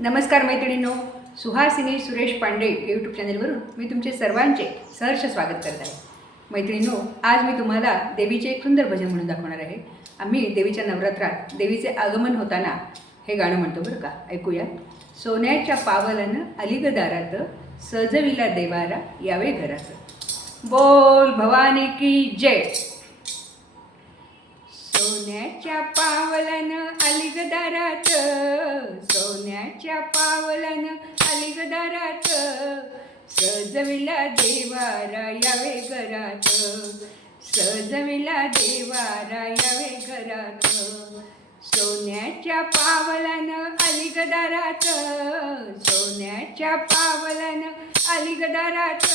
नमस्कार मैत्रिणींनो सुहासिनी सुरेश पांडे यूट्यूब चॅनेलवरून मी तुमचे सर्वांचे सहर्ष स्वागत करत आहे. मैत्रिणींनो आज मी तुम्हाला देवीचे एक सुंदर भजन म्हणून दाखवणार आहे. आम्ही देवीच्या नवरात्रात देवीचे आगमन होताना हे गाणं म्हणतो बरं का ऐकूया सोन्याच्या पावलानं अलिगदारात सजविला देवारा यावे घरात बोल भवानी की जय. सोन्याच्या पावलानं अलिगदारात सोन्याच्या पावलानं अलिगदारात सजविला देवारा यावे घरात सजविला देवारा यावे घरात सोन्याच्या पावलानं अलिगदारात सोन्याच्या पावलानं अलिगदारात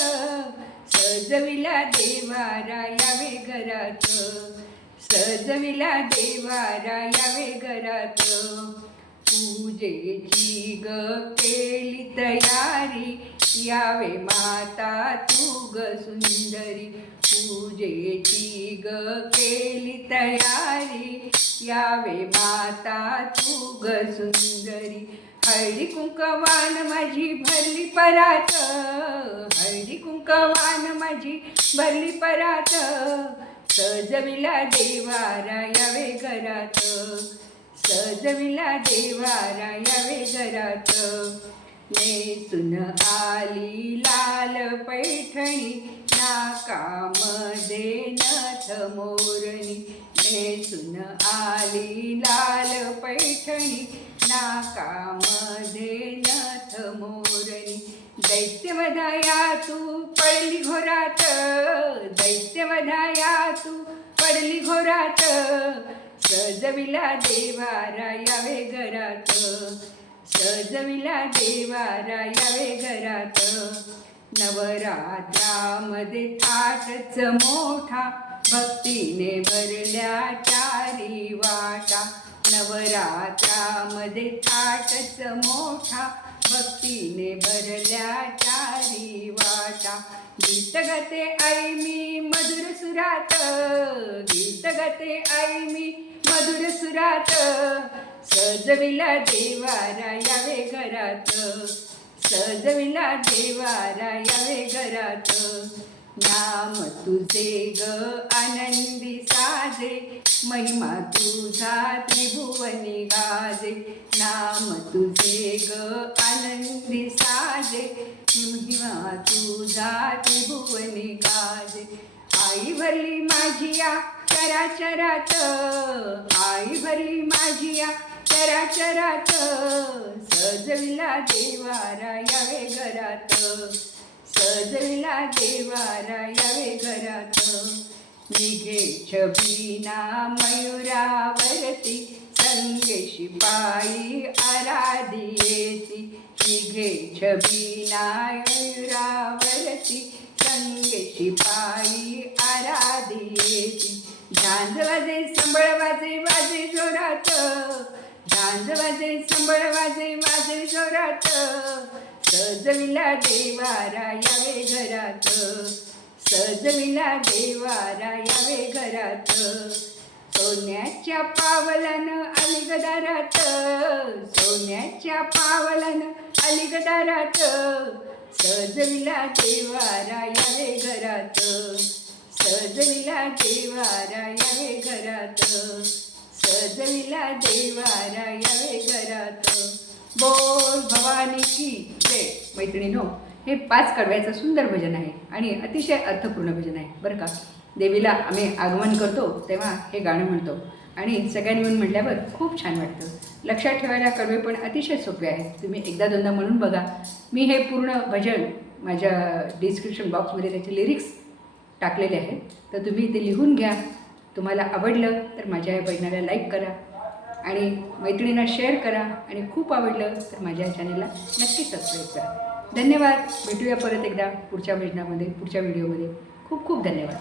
सजविला देवारा यावे घरात सजविला देवारा यावे घरात. पूजेची ग केली तयारी. यावे माता तू ग सुंदरी. पूजेची ग केली तयारी. यावे माता तू ग सुंदरी. हळदी कुंकवान माझी भरली परात. हळदी कुंकवान माझी भरली परात. सजविला देवारा रायावे घरात. सजविला देवारा रायावे घरात. नेसून आली लाल पैठणी नाकामध्ये नथ मोरणी नेसून आली लाल पैठणी नाकामध्ये नथ मोरणी दैत्यवधाया तू पडली घोरात दैत्यवधाया तू पडली घोरात. सजविला देवारा यावे घरात सजविला देवारा यावे घरात. नवरात्रामध्ये थाटच मोठा भक्तीने भरल्या चारी वाटा. नवरात्रामध्ये थाटच मोठा भक्तीने भरल्या चारी वाटा गीत गते आई मी मधुर सुरात. गीत गते आई मी मधुर सुरात. सजविला देवारा यावे घरात. सजविला देवारा यावे घरात. नाम तुझे ग आनंदी साजे महिमा तुझा त्रिभुवनी गाजे. नाम तुझे ग आनंदी साजे महिमा तुझा त्रिभुवनी गाजे. आई भरली माझी या चराचरात आई भरली माझी या चराचरात सजविला देवारा यावे घरात. सजला देवारा यावे घरात. निघे छबीना मयुरावरती संगेशी शिपाई आराधियेती निघे छबीना मयुरावरती संगेशी शिपाई आराधियेती झांज वाजे संबळ वाजे वाजे जोरात. झांज वाजे संबळ वाजे वाजे जोरात. सजविला देवारा यावे घरात. सजविला देवारा यावे घरात. सोन्याच्या पावलानं अलिगदारात सोन्याच्या पावलानं अलिगदारात सजविला देवारा यावे घरात. सजविला देवारा यावे घरात. सजविला देवारा यावे घरात. बोल भवानी की जय मैत्रिणीनो हे पाच कडव्याचं सुंदर भजन आहे आणि अतिशय अर्थपूर्ण भजन आहे बरं का? देवीला आम्ही आगमन करतो तेव्हा हे गाणं म्हणतो. आणि सगळ्यांनी म्हणून म्हटल्यावर खूप छान वाटतं. लक्षात ठेवायला कडवे पण अतिशय सोपे आहेत. तुम्ही एकदा दोनदा म्हणून बघा. मी हे पूर्ण भजन माझ्या डिस्क्रिप्शन बॉक्समध्ये त्याचे लिरिक्स टाकलेले आहेत. तर तुम्ही ते लिहून घ्या. तुम्हाला आवडलं तर माझ्या या भजनाला लाईक करा. आणि मैत्रिणींना शेअर करा आणि खूप आवडलं तर माझ्या चॅनेलला नक्की सबस्क्राईब करा. धन्यवाद. भेटूया परत एकदा पुढच्या भजनामध्ये पुढच्या व्हिडिओमध्ये खूप खूप धन्यवाद.